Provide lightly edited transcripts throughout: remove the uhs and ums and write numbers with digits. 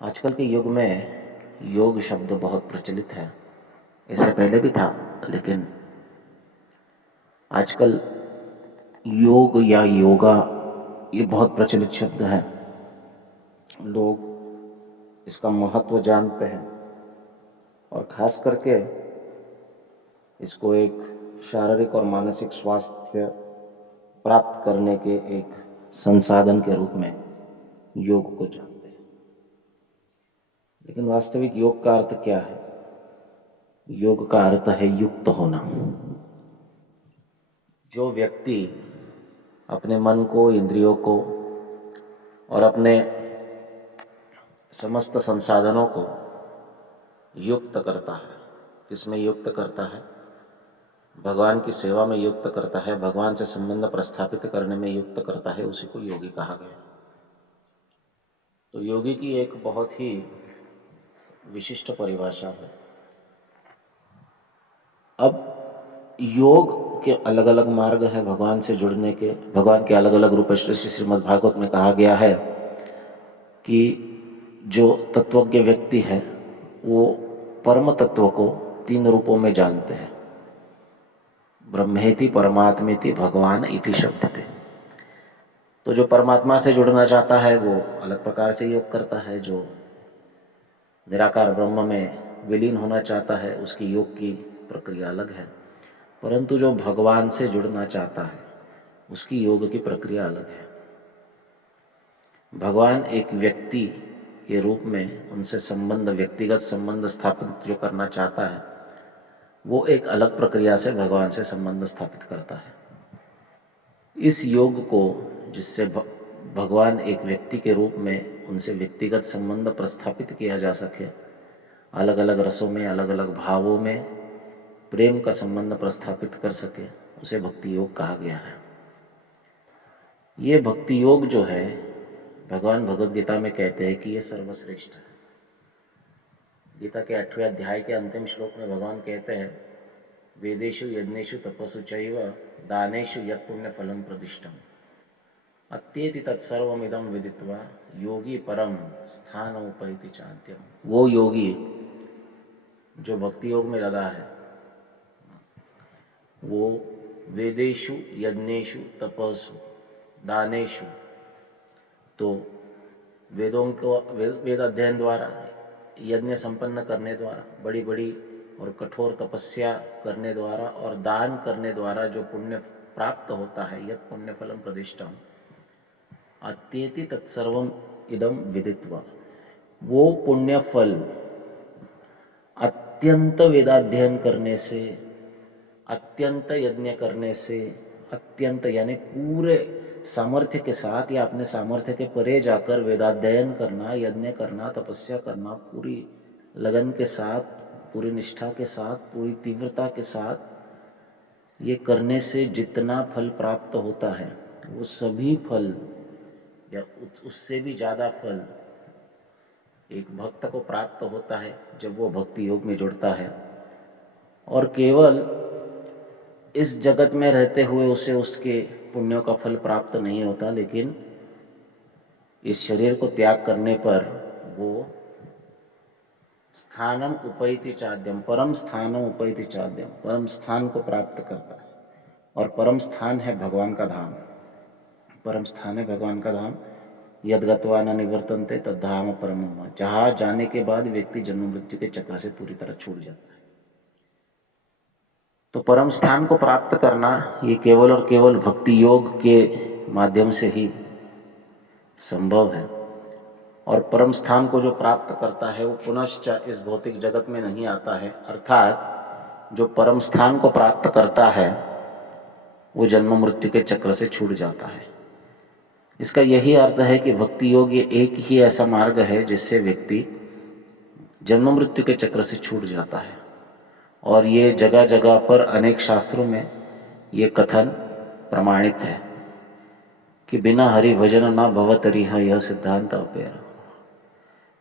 आजकल के युग में योग शब्द बहुत प्रचलित है। इससे पहले भी था, लेकिन आजकल योग या योगा ये बहुत प्रचलित शब्द है। लोग इसका महत्व जानते हैं और खास करके इसको एक शारीरिक और मानसिक स्वास्थ्य प्राप्त करने के एक संसाधन के रूप में योग को जानते हैं। लेकिन वास्तविक योग का अर्थ क्या है? योग का अर्थ है युक्त होना। जो व्यक्ति अपने मन को, इंद्रियों को और अपने समस्त संसाधनों को युक्त करता है, किसमें युक्त करता है? भगवान की सेवा में युक्त करता है, भगवान से संबंध प्रस्थापित करने में युक्त करता है, उसी को योगी कहा गया। तो योगी की एक बहुत ही विशिष्ट परिभाषा है। अब योग के अलग अलग मार्ग है भगवान से जुड़ने के। भगवान के अलग अलग रूप श्रीमद् भागवत में कहा गया है कि जो तत्वज्ञ व्यक्ति है वो परम तत्व को 3 रूपों में जानते हैं। ब्रह्मेति परमात्मेति भगवान इति शब्द थे। तो जो परमात्मा से जुड़ना चाहता है वो अलग प्रकार से योग करता है। जो निराकार ब्रह्म में विलीन होना चाहता है उसकी योग की प्रक्रिया अलग है। परंतु जो भगवान से जुड़ना चाहता है उसकी योग की प्रक्रिया अलग है। भगवान एक व्यक्ति के रूप में उनसे संबंध, व्यक्तिगत संबंध स्थापित जो करना चाहता है वो एक अलग प्रक्रिया से भगवान से संबंध स्थापित करता है। इस योग को, जिससे भगवान एक व्यक्ति के रूप में उनसे व्यक्तिगत संबंध प्रस्थापित किया जा सके, अलग अलग रसों में, अलग अलग भावों में प्रेम का संबंध प्रस्थापित कर सके, उसे भक्ति योग कहा गया है। ये भक्ति योग जो है, भगवान भगवद गीता में कहते हैं कि ये सर्वश्रेष्ठ है। गीता के 8वें अध्याय के अंतिम श्लोक में भगवान कहते हैं, वेदेषु यज्ञेषु तपसु चैव दानेषु यत् पुण्य फलम प्रदिष्टम अत्येति तत्सर्वमिदं विदित्वा योगी परम स्थान उपैति चान्त्यम। वो योगी जो भक्ति योग में लगा है वो वेदेषु यज्ञेषु तपसु दानेषु, तो वेदों को, वेद अध्ययन द्वारा, यज्ञ संपन्न करने द्वारा, बड़ी बड़ी और कठोर तपस्या करने द्वारा और दान करने द्वारा जो पुण्य प्राप्त होता है, यत् पुण्य फलम प्रदिष्टम अत्येति तत्सर्वम इदम विदित्वा, वो पुण्य फल अत्यंत वेदाध्ययन करने से, अत्यंत यज्ञ करने से, अत्यंत यानी पूरे सामर्थ्य के साथ या अपने सामर्थ्य के परे जाकर वेदाध्ययन करना, यज्ञ करना, तपस्या करना, पूरी लगन के साथ, पूरी निष्ठा के साथ, पूरी तीव्रता के साथ ये करने से जितना फल प्राप्त होता है वो सभी फल या उससे भी ज्यादा फल एक भक्त को प्राप्त होता है जब वो भक्ति योग में जुड़ता है। और केवल इस जगत में रहते हुए उसे उसके पुण्यों का फल प्राप्त नहीं होता, लेकिन इस शरीर को त्याग करने पर वो स्थानम उपैति चाद्यम, परम स्थानम उपैति चाद्यम, परम स्थान को प्राप्त करता है। और परम स्थान है भगवान का धाम। परम स्थान है भगवान का धाम। यद गत्वा न निवर्तन्ते तद्धाम परमम मम, जहाँ जाने के बाद व्यक्ति जन्म मृत्यु के चक्र से पूरी तरह छूट जाता है। तो परम स्थान को प्राप्त करना ये केवल और केवल भक्ति योग के माध्यम से ही संभव है। और परम स्थान को जो प्राप्त करता है वो पुनश्च इस भौतिक जगत में नहीं आता है। अर्थात जो परम स्थान को प्राप्त करता है वो जन्म मृत्यु के चक्र से छूट जाता है। इसका यही अर्थ है कि भक्ति योग ये एक ही ऐसा मार्ग है जिससे व्यक्ति जन्म मृत्यु के चक्र से छूट जाता है। और ये जगह जगह पर अनेक शास्त्रों में ये कथन प्रमाणित है कि बिना हरि भजन न भवतरिह, यह सिद्धांत अपेर।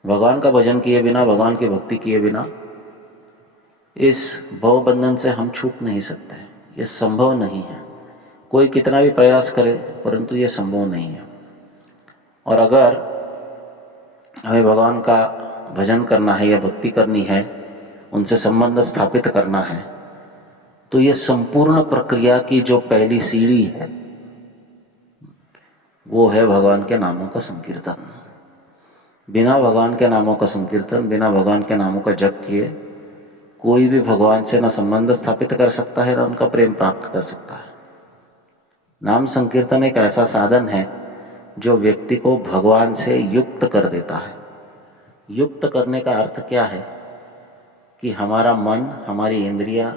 भगवान का भजन किए बिना, भगवान की भक्ति किए बिना इस भव बंधन से हम छूट नहीं सकते। ये संभव नहीं है। कोई कितना भी प्रयास करे परंतु ये संभव नहीं है। और अगर हमें भगवान का भजन करना है या भक्ति करनी है, उनसे संबंध स्थापित करना है, तो ये संपूर्ण प्रक्रिया की जो पहली सीढ़ी है वो है भगवान के नामों का संकीर्तन। बिना भगवान के नामों का संकीर्तन, बिना भगवान के नामों का जप किए कोई भी भगवान से न संबंध स्थापित कर सकता है, न उनका प्रेम प्राप्त कर सकता है। नाम संकीर्तन एक ऐसा साधन है जो व्यक्ति को भगवान से युक्त कर देता है। युक्त करने का अर्थ क्या है कि हमारा मन, हमारी इंद्रियां,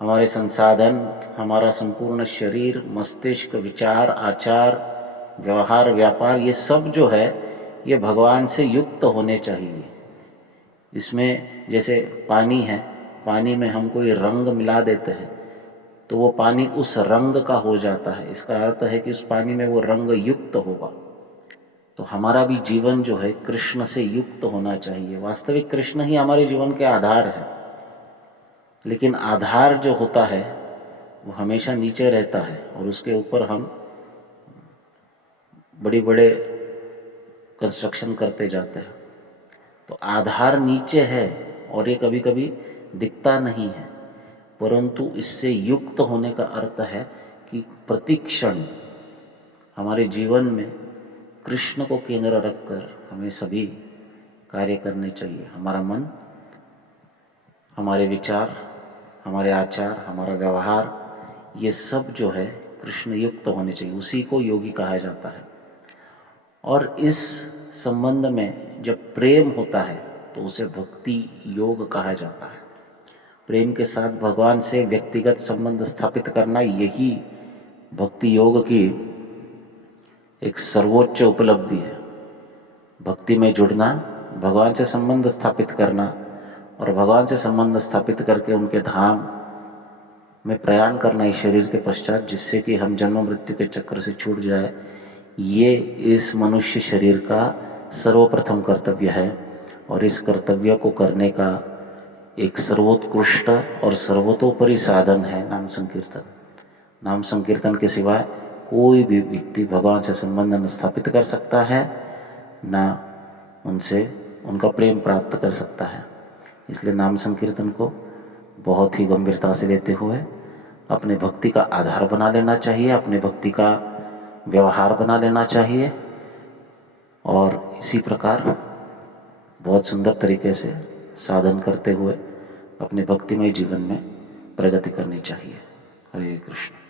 हमारे संसाधन, हमारा संपूर्ण शरीर, मस्तिष्क, विचार, आचार, व्यवहार, व्यापार, ये सब जो है ये भगवान से युक्त होने चाहिए। इसमें जैसे पानी है, पानी में हम कोई रंग मिला देते हैं तो वो पानी उस रंग का हो जाता है, इसका अर्थ है कि उस पानी में वो रंग युक्त होगा। तो हमारा भी जीवन जो है कृष्ण से युक्त होना चाहिए। वास्तविक कृष्ण ही हमारे जीवन के आधार है, लेकिन आधार जो होता है वो हमेशा नीचे रहता है और उसके ऊपर हम बड़े बड़े कंस्ट्रक्शन करते जाते हैं। तो आधार नीचे है और ये कभी कभी दिखता नहीं है, परंतु इससे युक्त होने का अर्थ है कि प्रतिक्षण हमारे जीवन में कृष्ण को केंद्र रखकर हमें सभी कार्य करने चाहिए। हमारा मन, हमारे विचार, हमारे आचार, हमारा व्यवहार, ये सब जो है कृष्ण युक्त होने चाहिए। उसी को योगी कहा जाता है। और इस संबंध में जब प्रेम होता है तो उसे भक्ति योग कहा जाता है। प्रेम के साथ भगवान से व्यक्तिगत संबंध स्थापित करना, यही भक्ति योग की एक सर्वोच्च उपलब्धि है। भक्ति में जुड़ना, भगवान से संबंध स्थापित करना और भगवान से संबंध स्थापित करके उनके धाम में प्रयाण करना इस शरीर के पश्चात, जिससे कि हम जन्म मृत्यु के चक्र से छूट जाए, ये इस मनुष्य शरीर का सर्वप्रथम कर्तव्य है। और इस कर्तव्य को करने का एक सर्वोत्कृष्ट और सर्वतोपरि साधन है नाम संकीर्तन। नाम संकीर्तन के सिवाय कोई भी व्यक्ति भगवान से संबंध न स्थापित कर सकता है, ना उनसे उनका प्रेम प्राप्त कर सकता है। इसलिए नाम संकीर्तन को बहुत ही गंभीरता से लेते हुए अपने भक्ति का आधार बना लेना चाहिए, अपने भक्ति का व्यवहार बना लेना चाहिए और इसी प्रकार बहुत सुंदर तरीके से साधन करते हुए अपने भक्तिमय जीवन में प्रगति करनी चाहिए। हरे कृष्ण।